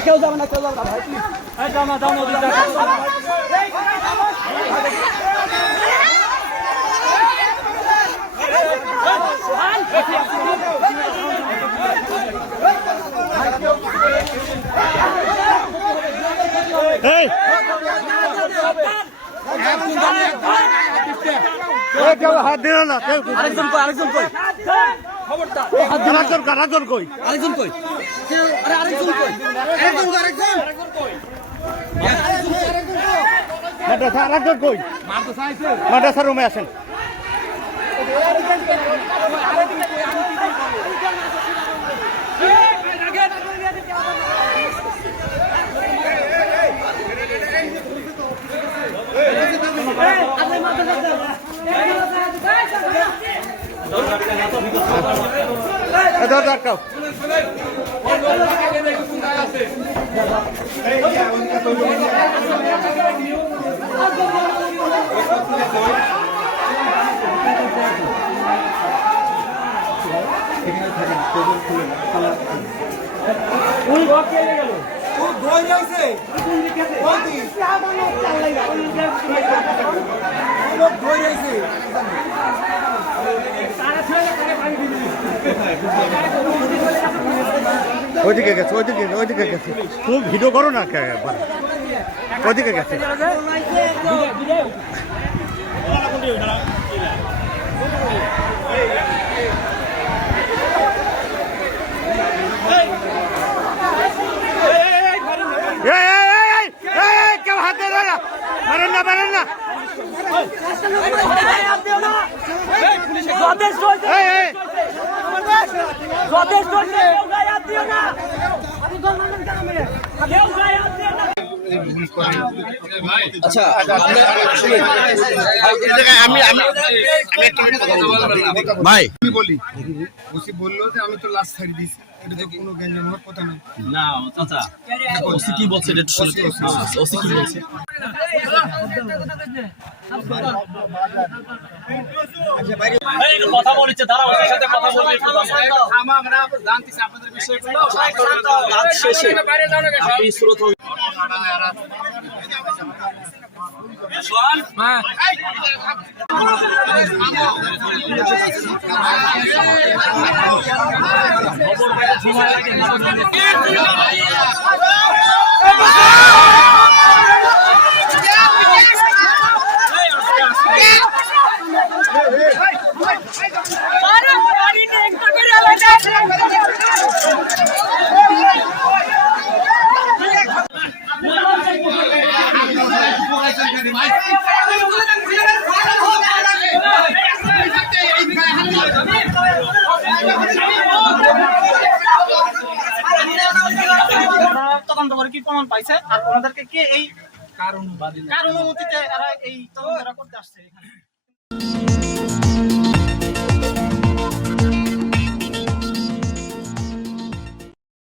কেউ যাবে না ভাই যাও কেউ হাত দিল না আরেকজন কই আরেকজন কই মাদ্রাসা রুমে আসেন। ওইদিকে গেছে তুমি ভিডিও করো না ওইদিকে গেছে কেউ হাত দেবে না মারেন না আচ্ছা ভাই বলি বললো যে আমি তো লাস্ট সাইড দিয়েছি, এটা তো কোনো গ্যাঞ্জাম হওয়ার কথা নয়। না চাচা ওসি কি বলছে এটা একটু শুনতে ওসি কি বলছে কথা বলছে তারা ওর সাথে কথা বলবে আমরা জানতেছি আপনাদের বিষয়গুলো কাজ শেষে আপনি স্রোত সময় লাগে তদন্ত করে কি প্রমাণ পাইছে আর ওনাদেরকে কে এই কারণ অনুমতিতে এরা এই তদন্তটা করতে আসছে এখানে।